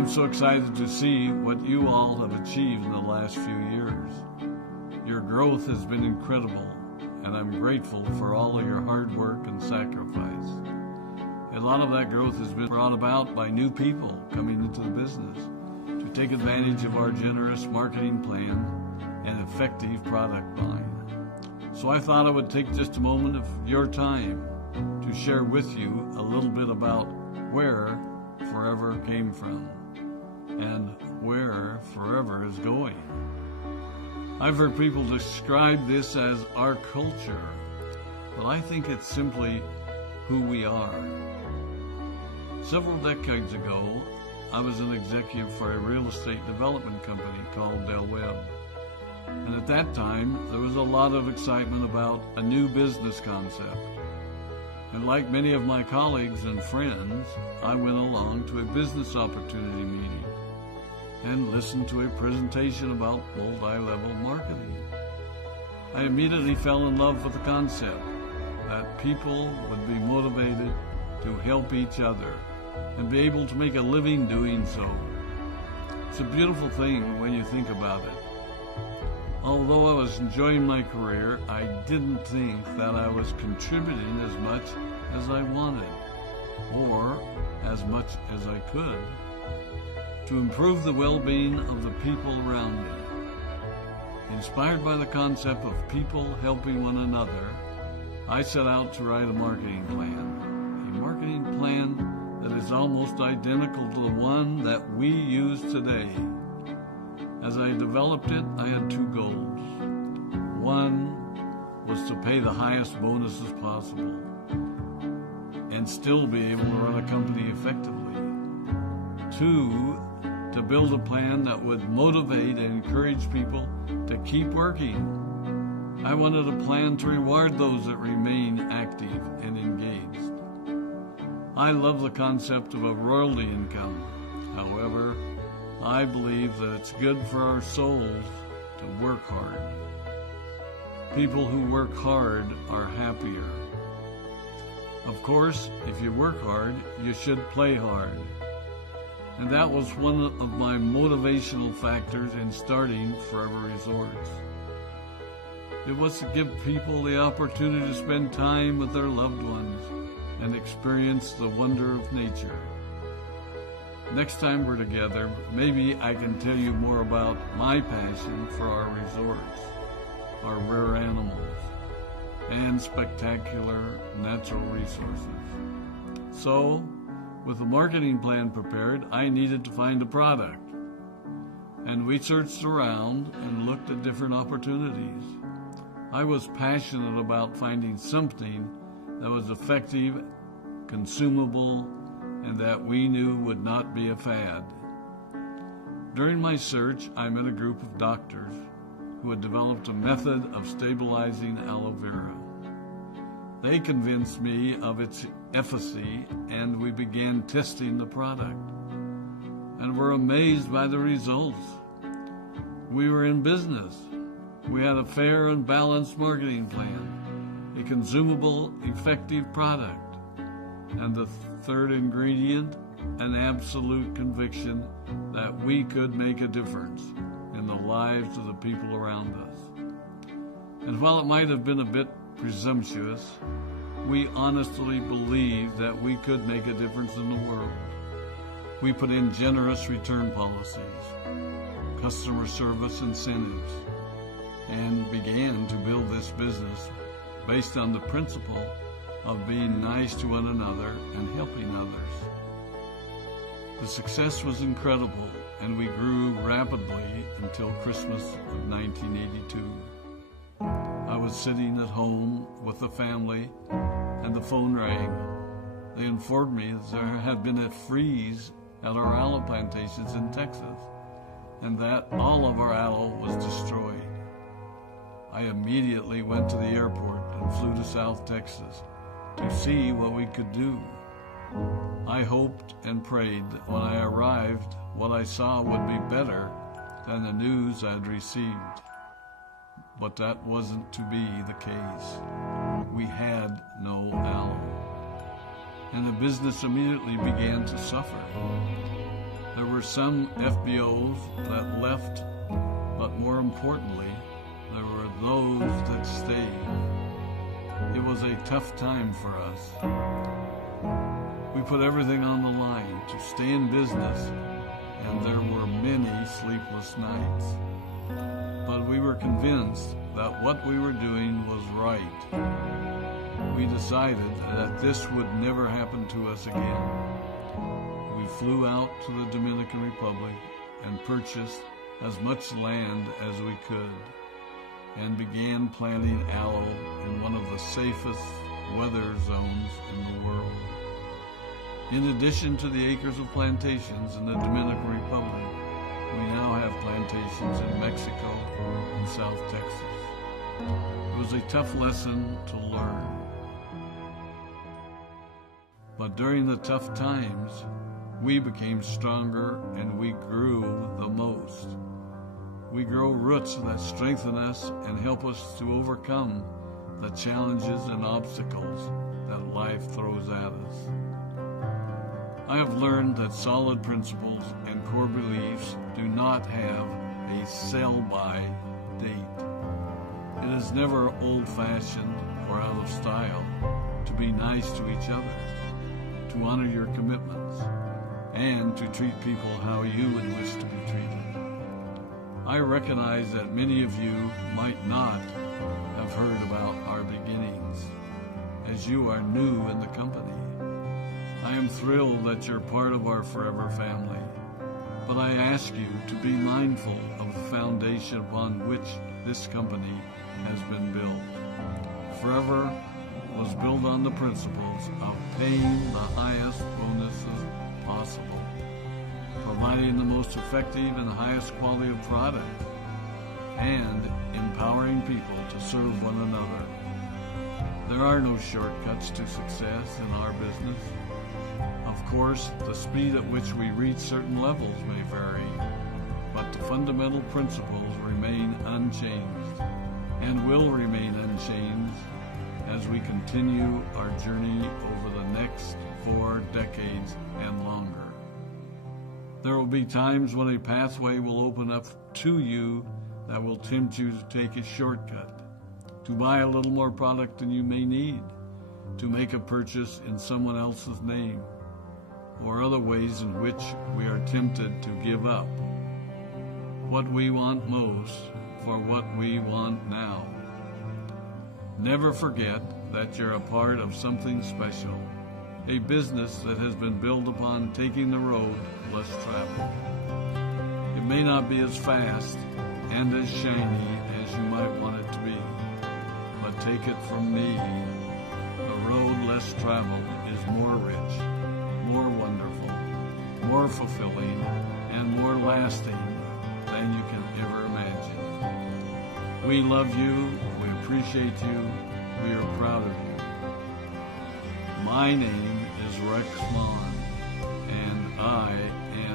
I'm so excited to see what you all have achieved in the last few years. Your growth has been incredible, and I'm grateful for all of your hard work and sacrifice. A lot of that growth has been brought about by new people coming into the business to take advantage of our generous marketing plan and effective product line. So I thought I would take just a moment of your time to share with you a little bit about where Forever came from and where Forever is going. I've heard people describe this as our culture, but I think it's simply who we are. Several decades ago, I was an executive for a real estate development company called Del Webb. And at that time, there was a lot of excitement about a new business concept. And like many of my colleagues and friends, I went along to a business opportunity meeting and listened to a presentation about multi-level marketing. I immediately fell in love with the concept that people would be motivated to help each other and be able to make a living doing so. It's a beautiful thing when you think about it. Although I was enjoying my career, I didn't think that I was contributing as much as I wanted, or as much as I could, to improve the well-being of the people around me. Inspired by the concept of people helping one another, I set out to write a marketing plan that is almost identical to the one that we use today. As I developed it, I had two goals. One was to pay the highest bonuses possible and still be able to run a company effectively. Two, to build a plan that would motivate and encourage people to keep working. I wanted a plan to reward those that remain active and engaged. I love the concept of a royalty income. However, I believe that it's good for our souls to work hard. People who work hard are happier. Of course, if you work hard, you should play hard. And that was one of my motivational factors in starting Forever Resorts. It was to give people the opportunity to spend time with their loved ones and experience the wonder of nature. Next time we're together, maybe I can tell you more about my passion for our resorts, our rare animals, and spectacular natural resources. So, with the marketing plan prepared, I needed to find a product. And we searched around and looked at different opportunities. I was passionate about finding something that was effective, consumable, and that we knew would not be a fad. During my search, I met a group of doctors who had developed a method of stabilizing aloe vera. They convinced me of its efficacy, and we began testing the product, and were amazed by the results. We were in business. We had a fair and balanced marketing plan, a consumable, effective product, and the third ingredient, an absolute conviction that we could make a difference in the lives of the people around us. And while it might have been a bit presumptuous, we honestly believed that we could make a difference in the world. We put in generous return policies, customer service incentives, and began to build this business based on the principle of being nice to one another and helping others. The success was incredible, and we grew rapidly until Christmas of 1982. I was sitting at home with the family, and the phone rang. They informed me that there had been a freeze at our aloe plantations in Texas, and that all of our aloe was destroyed. I immediately went to the airport and flew to South Texas to see what we could do. I hoped and prayed that when I arrived, what I saw would be better than the news I'd received. But that wasn't to be the case. We had no aloe, and the business immediately began to suffer. There were some FBOs that left, but more importantly, there were those that stayed. It was a tough time for us. We put everything on the line to stay in business, and there were many sleepless nights. But we were convinced that what we were doing was right. We decided that this would never happen to us again. We flew out to the Dominican Republic and purchased as much land as we could and began planting aloe in one of the safest weather zones in the world. In addition to the acres of plantations in the Dominican Republic, we now have plantations in Mexico and South Texas. It was a tough lesson to learn. But during the tough times, we became stronger and we grew the most. We grow roots that strengthen us and help us to overcome the challenges and obstacles that life throws at us. I have learned that solid principles and core beliefs do not have a sell-by date. It is never old-fashioned or out of style to be nice to each other, to honor your commitments, and to treat people how you would wish to be treated. I recognize that many of you might not have heard about our beginnings, as you are new in the company. I am thrilled that you're part of our Forever family, but I ask you to be mindful of the foundation upon which this company has been built. Forever was built on the principles of paying the highest bonuses possible, providing the most effective and highest quality of product, and empowering people to serve one another. There are no shortcuts to success in our business. Of course, the speed at which we reach certain levels may vary, but the fundamental principles remain unchanged and will remain unchanged as we continue our journey over the next 4 decades and longer. There will be times when a pathway will open up to you that will tempt you to take a shortcut, to buy a little more product than you may need, to make a purchase in someone else's name, or other ways in which we are tempted to give up what we want most for what we want now. Never forget that you're a part of something special, a business that has been built upon taking the road less traveled. It may not be as fast and as shiny as you might want it to be, but take it from me, the road less traveled is more rich, more wonderful, more fulfilling, and more lasting than you can ever imagine. We love you, we appreciate you, we are proud of you. My name is Rex Mon, and I am